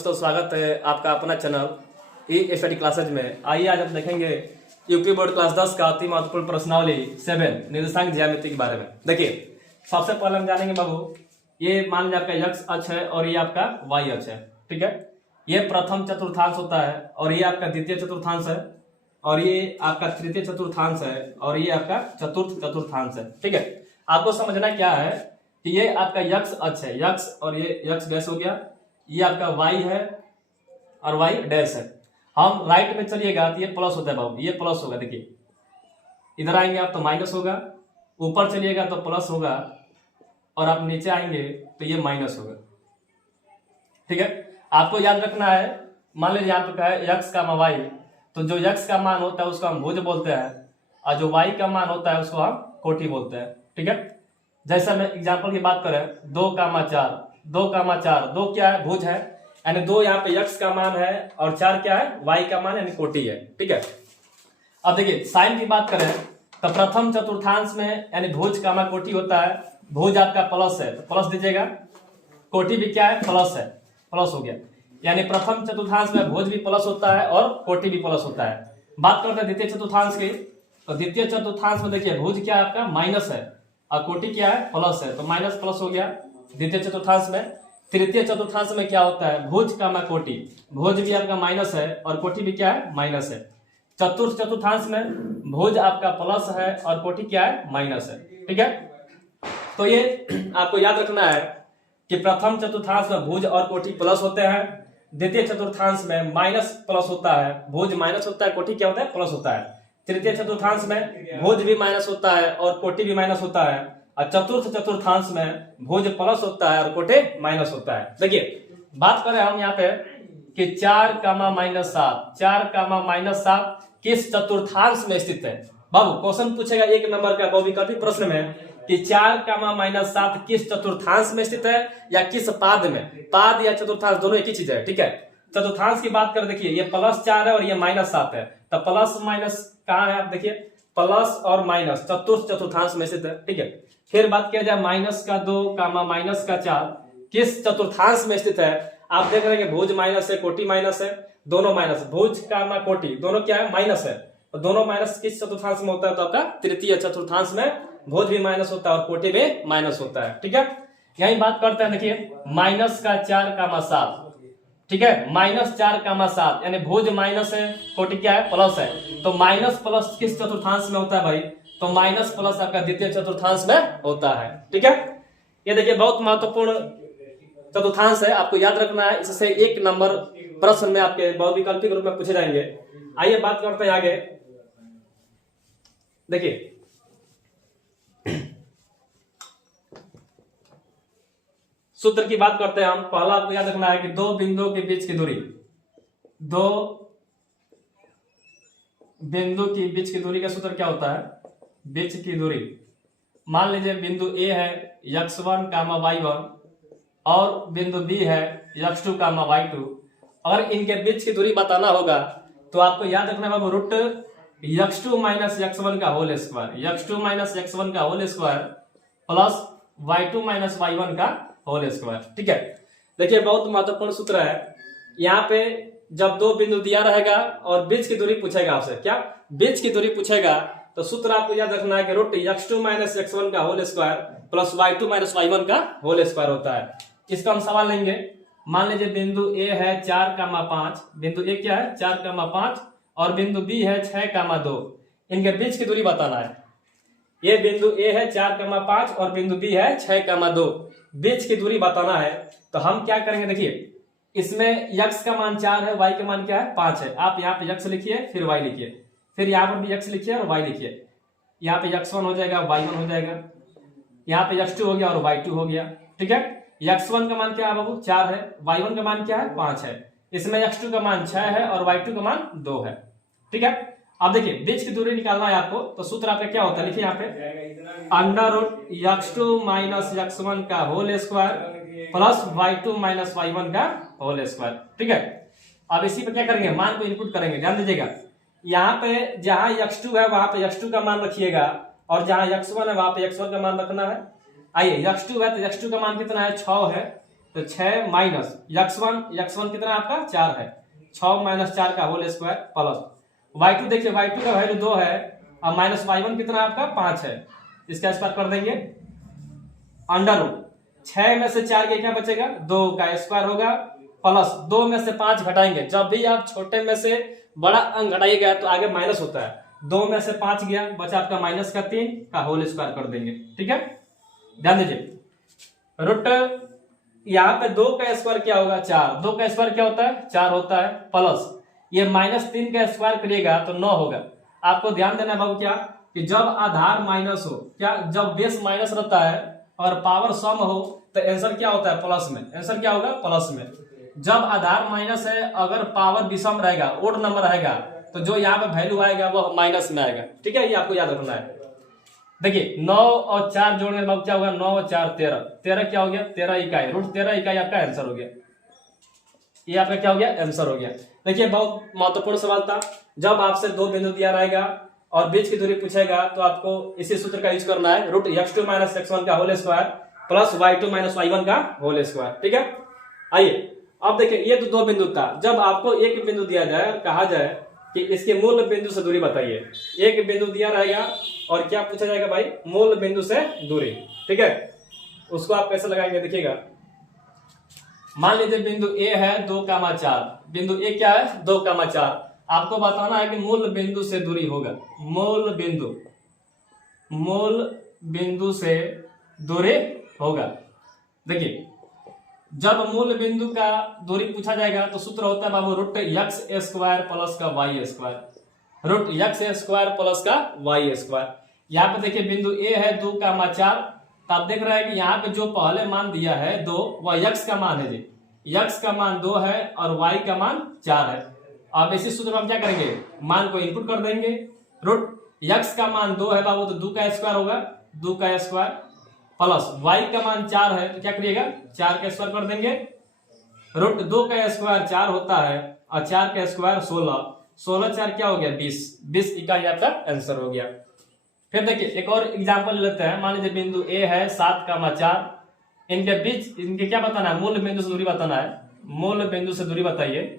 दोस्तों स्वागत है आपका अपना चैनल ई स्टडी क्लासेज में। आइए आज हम देखेंगे यूपी बोर्ड क्लास 10 का अति महत्वपूर्ण प्रश्नावली 7 निर्देशांक ज्यामिति के बारे में। देखिए सबसे पहले हम जानेंगे बाबू, ये मान लीजिए आपका एक्स अक्ष है और ये आपका वाई अक्ष है, ठीक है। ये प्रथम चतुर्थांश होता है और ये आपका द्वितीय चतुर्थांश है और ये आपका तृतीय चतुर्थांश है और ये आपका चतुर्थ चतुर्थांश है, ठीक है। आपको समझना क्या है कि ये आपका यक्स अक्ष है, यक्स और ये यक्स डैश हो गया, ये आपका वाई है और वाई डैश है। हम राइट में चलिएगा तो ये प्लस होता है बाबू, ये प्लस होगा। देखिए इधर आएंगे आप तो माइनस होगा, ऊपर चलिएगा तो प्लस होगा और आप नीचे आएंगे तो ये माइनस होगा, ठीक है। आपको याद रखना है, मान लीजिए यहाँ पे है यक्स का वाई, तो जो यक्स का मान होता है उसको हम भुज बोलते हैं और जो वाई का मान होता है उसको हम कोटि बोलते हैं, ठीक है। जैसा मैं एग्जाम्पल की बात करें 2,4, 2,4, 2 क्या है? भुज है, यानी 2 यहाँ पे यक्स का मान है और 4 क्या है? वाई का मान यानी कोटि है, ठीक है। अब देखिए साइन की बात करें तो प्रथम चतुर्थांश में यानी भुज का मान कोटि होता है, भुज आपका प्लस है तो प्लस दीजिएगा, कोटि भी क्या है? प्लस है, प्लस हो गया। यानी प्रथम चतुर्थांश में भुज भी प्लस होता है और कोटि भी प्लस होता है। बात करते हैं द्वितीय चतुर्थांश की, तो द्वितीय चतुर्थांश में देखिए भुज क्या है? आपका माइनस है और कोटि क्या है? प्लस है, तो माइनस प्लस हो गया द्वितीय चतुर्थांश में। तृतीय चतुर्थांश में क्या होता है? भुज का मा कोटि, भुज भी आपका माइनस है और कोटि भी क्या है? माइनस है। चतुर्थ चतुर्थांश में भुज आपका प्लस है और कोटि क्या है? माइनस है, ठीक है। तो ये आपको याद रखना है कि प्रथम चतुर्थांश में भुज और कोटि प्लस होते हैं, द्वितीय चतुर्थांश में माइनस प्लस होता है, भुज माइनस होता है, कोटि क्या होता है? प्लस होता है। तृतीय चतुर्थांश में भुज भी माइनस होता है और कोटि भी माइनस होता है और चतुर्थ चतुर्थांश में भुज प्लस होता है और कोटि माइनस होता है। देखिए बात करें हम यहाँ पे कि 4,-7, 4,-7 किस चतुर्थांश में स्थित है? बाबू क्वेश्चन पूछेगा 1 नंबर का बहुविकल्पी प्रश्न में कि 4,-7 किस चतुर्थांश में स्थित है या किस पाद में? पाद या चतुर्थांश दोनों एक ही चीज है, ठीक है। चतुर्थांश की बात करें, देखिए ये +4 है और ये -7 है, तो प्लस माइनस कहाँ है? आप देखिए प्लस और माइनस चतुर्थ चतुर्थांश में स्थित है, ठीक है। फिर बात किया जाए -2, -4 किस चतुर्थांश में स्थित है? आप देख रहे हैं भुज माइनस है, कोटि माइनस है, दोनों माइनस, भुज का कोटि दोनों क्या है? माइनस है, तो दोनों माइनस किस चतुर्थांश में होता है? तो आपका तृतीय चतुर्थांश में भुज भी माइनस होता है और कोटि भी माइनस होता है, ठीक है। यही बात करते हैं, देखिए -4,7, ठीक है, -4,7 यानी भुज माइनस है, कोटि क्या है? प्लस है, तो माइनस प्लस किस चतुर्थांश में होता है भाई? तो माइनस प्लस आपका द्वितीय चतुर्थांश में होता है, ठीक है। ये देखिए बहुत महत्वपूर्ण चतुर्थांश है, आपको याद रखना है, इससे 1 नंबर प्रश्न में आपके बहुविकल्पी रूप में पूछे जाएंगे। आइए बात करते हैं आगे। देखिए सूत्र की बात करते हैं हम। पहला आपको याद रखना है कि 2 बिंदुओं के बीच की दूरी, 2 बिंदु की बीच की दूरी का सूत्र क्या होता है? बीच की दूरी, मान लीजिए बिंदु A है x1, y1 और बिंदु B है x2, y2। अगर इनके बीच की दूरी बताना होगा तो आपको याद रखना है रूट x2 - x1 का होल स्क्वायर, x2 - x1 का whole square plus y2 - y1 का होल स्क्वायर, ठीक है। देखिए बहुत महत्वपूर्ण सूत्र है। यहाँ पे जब 2 बिंदु दिया रहेगा और बीच की दूरी पूछेगा आपसे, क्या बीच की दूरी पूछेगा, तो सूत्र आपको याद रखना है कि रूट x2 - x1 का whole square plus y2 - y1 का होल स्क्वायर होता है। इसका हम सवाल लेंगे। मान लीजिए बिंदु A है 4,5, बिंदु A क्या है? 4,5 और बिंदु B है 6,2, इनके बीच की दूरी बताना है। ये बिंदु A है 4,5 और बिंदु B है 6,2, बीच की दूरी बताना है। तो हम क्या करेंगे, देखिए इसमें x का मान 4 है, y का मान क्या है? 5 है। आप यहाँ पे x लिखिए, फिर y लिखिए, फिर यहाँ पर भी x लिखिए और y लिखिए। यहाँ पे x1 हो जाएगा, y1 हो जाएगा, यहाँ पे x2 हो गया और y2 हो गया, ठीक है। x1 का मान क्या है बाबू? 4 है, y1 का मान क्या है? 5 है, इसमें x2 का मान 6 है और y2 का मान 2 है, ठीक है। अब देखिए बीच की दूरी निकालना है आपको, तो सूत्र आपका क्या होता है? लिखिए यहाँ पे √x2 - x1 का whole square plus y2 - y1 का होल स्क्वायर, ठीक है। अब इसी पे क्या करेंगे? मान को इनपुट करेंगे। ध्यान दीजिएगा यहाँ पे जहां x2 है वहां पे x2 का मान रखिएगा और जहां x1 है वहां पे x1 का मान रखना है। आइए x2 है तो x2 का मान कितना है? 6 है तो 6 माइनस x1 कितना आपका 4 है, 6 माइनस 4 का होल स्क्वायर प्लस y2, देखिए y2 का वैल्यू 2 है और माइनस y1 कितना आपका 5 है, इसका स्क्वायर कर देंगे अंडर रूट 6 में से 4 के क्या बचेगा 2 का स्क्वायर होगा प्लस 2 में से 5 घटाएंगे, जब भी आप छोटे में से बड़ा अंक घटाइएगा तो आगे माइनस होता है, 2 में से 5 गया बचा आपका माइनस का 3 का होल स्क्वायर कर देंगे। ठीक है, ध्यान दीजिए रूट यहाँ पे 2 का स्क्वायर क्या होगा 4, 2 का स्क्वायर क्या होता है 4 होता है प्लस ये -3 का स्क्वायर करिएगा तो 9 होगा। आपको ध्यान देना है बाबू क्या कि जब आधार माइनस हो, क्या जब बेस माइनस रहता है और पावर सम हो तो आंसर क्या होता है प्लस में, आंसर क्या होगा प्लस में। जब आधार माइनस है अगर पावर विषम रहेगा ओड नंबर रहेगा तो जो यहाँ पे वैल्यू आएगा वो माइनस में आएगा। ठीक है, ये आपको याद रखना है। देखिए 9 और 4 जोड़ने के बाद क्या होगा 9 और 4 13, 13 क्या हो गया 13 इकाई, रूट 13 इकाई आपका आंसर हो गया, ये आपका क्या हो गया आंसर हो गया। देखिए बहुत महत्वपूर्ण सवाल था, जब आपसे 2 बिंदु दिया रहेगा और बीच की दूरी पूछेगा तो आपको इसी सूत्र का यूज करना है, रूट x2 माइनस x1 का whole square plus y2 minus y1 का होल स्क्वायर। ठीक है, आइए अब देखिए ये तो 2 बिंदु था, जब आपको एक बिंदु दिया जाए और कहा जाए कि इसके मूल बिंदु से दूरी बताइए, एक बिंदु दिया रहेगा और क्या पूछा जाएगा भाई मूल बिंदु से दूरी। ठीक है, उसको आप कैसे लगाएंगे देखिएगा, मान लीजिए बिंदु ए है 2,4, बिंदु ए क्या है 2,4, आपको बताना है कि मूल बिंदु से दूरी होगा, मूल बिंदु से दूरी होगा। देखिए जब मूल बिंदु का दूरी पूछा जाएगा तो सूत्र होता है बाबू रूट x स्क्वायर प्लस का y square, root x square plus का y स्क्वायर। यहाँ पे देखिए बिंदु ए है 2,4, तो आप देख रहे हैं कि यहाँ पे जो पहले मान दिया है 2 वह x का मान है जी, x का मान 2 है और y का मान 4 है। अब इसी सूत्र में हम क्या करेंगे मान को इनपुट कर देंगे, रूट x का मान 2 है बाबू तो 2 का स्क्वायर होगा, 2 का स्क्वायर प्लस y का मान 4 है तो क्या करिएगा 4 का स्क्वायर कर देंगे, रूट 2 का स्क्वायर 4 होता है और 4 का स्क्वायर 16, 16 4 क्या हो गया 20 इकाई आपका आंसर हो गया। फिर देखिए एक और एग्जांपल लेते हैं, मान लीजिए बिंदु ए है 7,4, इनके बीच इनके क्या बताना है मूल बिंदु से दूरी बताना है, मूल बिंदु से दूरी बताइए,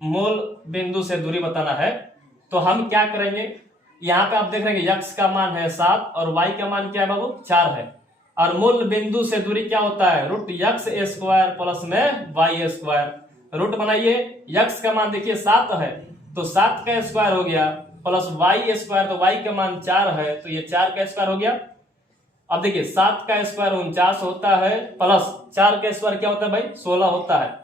मूल बिंदु से दूरी बताना है। तो हम क्या करेंगे यहाँ पे आप देख रहे हैं x का मान है 7 और y का मान क्या है बाबू 4 है, और मूल बिंदु से दूरी क्या होता है रूट x स्क्वायर प्लस में y स्क्वायर, रूट बनाइए x का मान देखिए 7 है तो 7 का स्क्वायर हो गया प्लस y स्क्वायर तो y का मान 4 है तो ये 4 का स्क्वायर हो गया। अब देखिए 7 का स्क्वायर 49 होता है प्लस 4 का स्क्वायर क्या होता है भाई 16 होता है।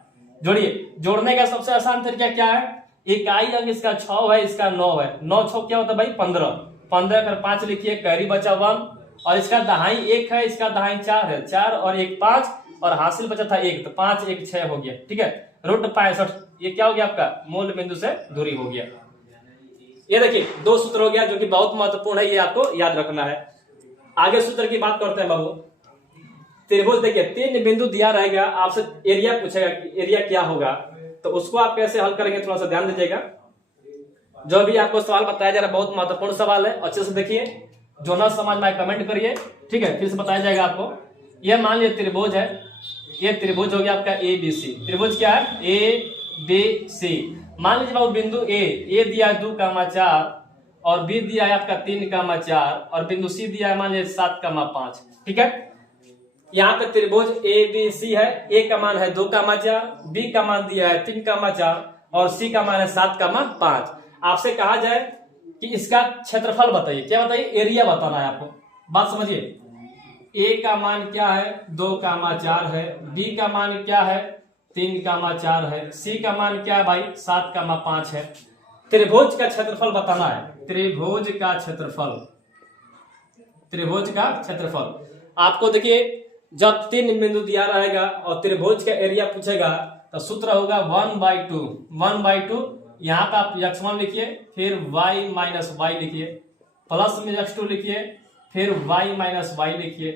जोड़िए, जोड़ने का सबसे आसान तरीका क्या है, इकाई अंक इसका 6 है इसका 9 है, 9 6 क्या होता है भाई 15, 15 कर 5 लिखिए कैरी बचा 1 और इसका दहाई 1 है इसका दहाई 4 है, 4 और 1 5 और हासिल बचा था 1 तो 5 1 6 हो गया। ठीक है, रूट 65 ये क्या हो गया आपका मूल बिंदु से दूरी हो गया। ये देखिए 2 सूत्र हो गया जो कि बहुत महत्वपूर्ण है, ये आपको याद रखना है। आगे सूत्र की बात करते हैं बाबू, त्रिभुज देखिए 3 बिंदु दिया रहेगा, आपसे एरिया पूछेगा कि एरिया क्या होगा, तो उसको आप कैसे हल करेंगे थोड़ा सा ध्यान दीजिएगा। जो भी आपको सवाल बताया जा रहा है बहुत महत्वपूर्ण सवाल है, अच्छे से देखिए, जो ना समझ में कमेंट करिए। ठीक है, फिर से बताया जाएगा आपको। यह मान लीजिए त्रिभुज है, ये त्रिभुज हो गया आपका ABC, त्रिभुज क्या है ABC। मान लीजिए बाबू बिंदु ए दिया है 2,4 और बी दिया है आपका 3,4 और बिंदु सी दिया है मान लीजिए 7,5। ठीक है, यहाँ पे त्रिभुज ABC है, ए का मान है 2,4, बी का मान दिया है 3,4 और सी का मान है 7,5। आपसे कहा जाए कि इसका क्षेत्रफल बताइए, क्या बताइए एरिया बताना है आपको। बात समझिए, ए का मान क्या है 2,4 है, बी का मान क्या है 3,4 है, सी का मान क्या है भाई 7,5 है। त्रिभुज का क्षेत्रफल बताना है, त्रिभुज का क्षेत्रफल, त्रिभुज का क्षेत्रफल। आपको देखिए जब 3 बिंदु दिया रहेगा और त्रिभुज का एरिया पूछेगा तो सूत्र होगा 1/2। यहाँ पे आप x1 लिखिए, फिर y माइनस वाई लिखिए, प्लस में x2 लिखिए, फिर y माइनस वाई लिखिए,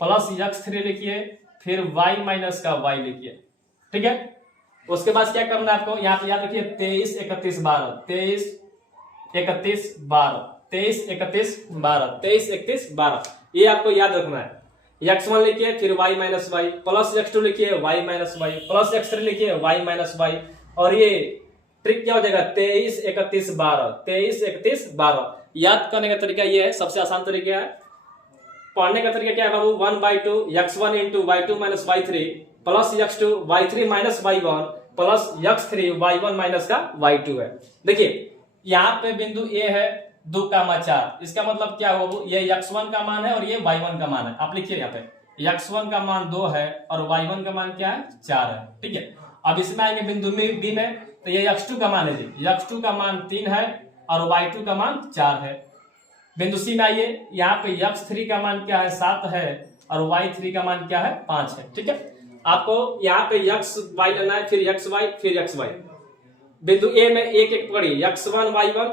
प्लस x3 लिखिए, फिर y माइनस का y लिखिए। ठीक है, उसके बाद क्या करना है आपको, यहाँ पे याद रखिए 23 31 12, 23 31 12, 23 31 12, 23 31 12, ये आपको याद रखना है। x1 लिखिए, फिर y minus Y, plus x2 लिखिए, y minus Y, plus x3 लिखिए, y माइनस वाई। और ये ट्रिक क्या हो जाएगा, 23 31 12, 23 31 12। याद करने का तरीका ये है, सबसे आसान तरीका है। पढ़ने का तरीका क्या है बाबू, 1/2 x1 into y2 minus y3 plus x2 y3 minus y1 plus x3 y1 minus का y2 है। देखिए यहाँ पे बिंदु A है 2,4, इसका मतलब क्या हुआ बाबू, ये x1 का मान है और ये y1 का मान है। आप लिखिए यहाँ पे x1 का मान 2 है और y1 का मान क्या है, 4 है। ठीक है, अब इसमें आएंगे बिंदु B में, तो ये x2 का मान है जी, x2 का मान 3 है और y2 का मान 4 है। बिंदु C में आइए, यहाँ पे x3 का मान क्या है, 7 है और y3 का मान क्या है, 5 है। ठीक है, आपको यहाँ पे xy लेना है, फिर xy फिर xy। बिंदु A में एक एक पकड़िए, x1 y1,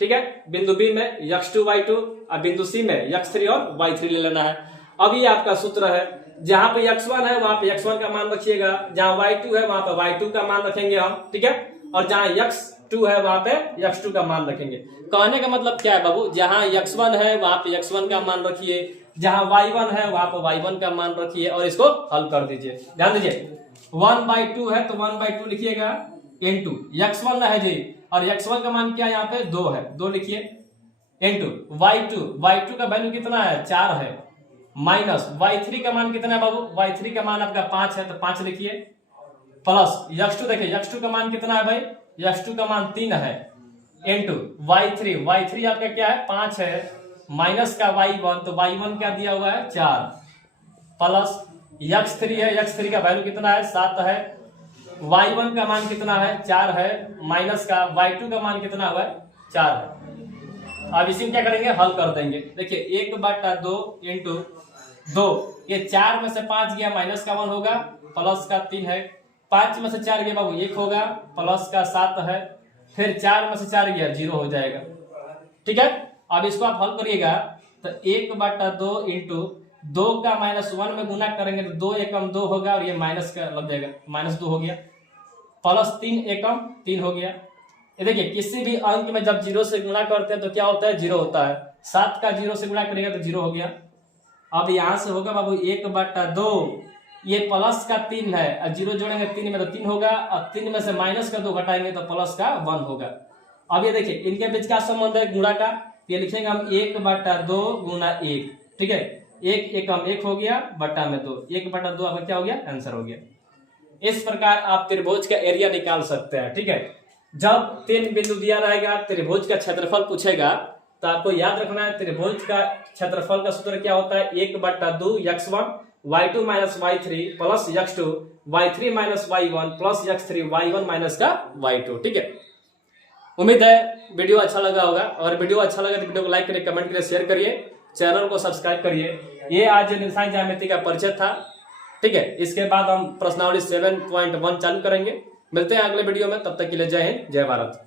ठीक है, बिंदु B में x2 y2 और बिंदु C में x3 और y3 ले लेना है। अब ये आपका सूत्र है, जहां पे x1 है वहां पे x1 का मान रखिएगा, जहां y2 है वहां पे y2 का मान रखेंगे हम, ठीक है, और जहां x2 है वहां पे x2 का मान रखेंगे। कहने का मतलब क्या है बाबू, जहां x1 है वहां पे x1 का मान रखिए, जहां y1 है वहां पे y1 का मान रखिए और इसको हल कर दीजिए। ध्यान दीजिए 1/2 है तो 1/2 लिखिएगा, इंटू x1 है जी और x1 का मान क्या है, यहाँ पे 2 है, 2 लिखिए, इंटू y2 का वैल्यू कितना है, 4 है, माइनस y3 का मान कितना है बाबू, y3 का मान आपका 5 है तो 5 लिखिए, प्लस x2, देखिए x2 का मान कितना है भाई, x2 का मान 3 है, इंटू y3 आपका क्या है, 5 है, माइनस का y1, तो y1 क्या दिया हुआ है, 4, प्लस x3 है, x3 का वैल्यू कितना है, 7 है, y1 का मान कितना है, 4 है, माइनस का y2 का मान कितना हुआ है, 4 है। अब इसी में क्या करेंगे, हल कर देंगे। देखिए 1/2 इंटू 2, ये 4 में से 5 गया, माइनस का 1 होगा, प्लस का 3 है, 5 में से 4 गया बाबू 1 होगा, प्लस का 7 है, फिर 4 में से 4 गया 0 हो जाएगा। ठीक है, अब इसको आप हल करिएगा तो 1/2 इंटू 2 का -1 में गुना करेंगे तो 2 एकम 2 होगा और ये माइनस का लग जाएगा, -2 हो गया, प्लस 3 एकम 3 हो गया। ये देखिए किसी भी अंक में जब 0 से गुणा करते हैं तो क्या होता है, 0 होता है। 7 का 0 से गुणा करेगा तो 0 हो गया। अब यहां से होगा बाबू 1/2, ये प्लस का 3 है और 0 जोड़ेंगे 3 में तो 3 होगा और 3 में से माइनस का 2 घटाएंगे तो प्लस का 1 होगा। अब ये देखिए इनके बीच का संबंध है गुणा का, ये लिखेंगे हम 1/2 गुना 1, ठीक है, 1 एकम 1 हो गया, बटा में 2, 1/2 आपका क्या हो गया, आंसर हो गया। इस प्रकार आप त्रिभुज का एरिया निकाल सकते हैं। ठीक है, जब 3 बिंदु दिया रहेगा, त्रिभुज का क्षेत्रफल पूछेगा तो आपको याद रखना है त्रिभुज का क्षेत्रफल का सूत्र क्या होता है, 1/2 x1 y2 minus y3 plus x2 y3 minus y1 plus x3 y1 minus का y2। ठीक है, उम्मीद है वीडियो अच्छा लगा होगा, और वीडियो अच्छा लगा तो वीडियो को लाइक करिए, कमेंट करिए, शेयर करिए, चैनल को सब्सक्राइब करिए। ये आज निरसान ज्यामिति का परिचय था। ठीक है, इसके बाद हम प्रश्नावली 7.1 चालू करेंगे। मिलते हैं अगले वीडियो में, तब तक के लिए जय हिंद, जय भारत।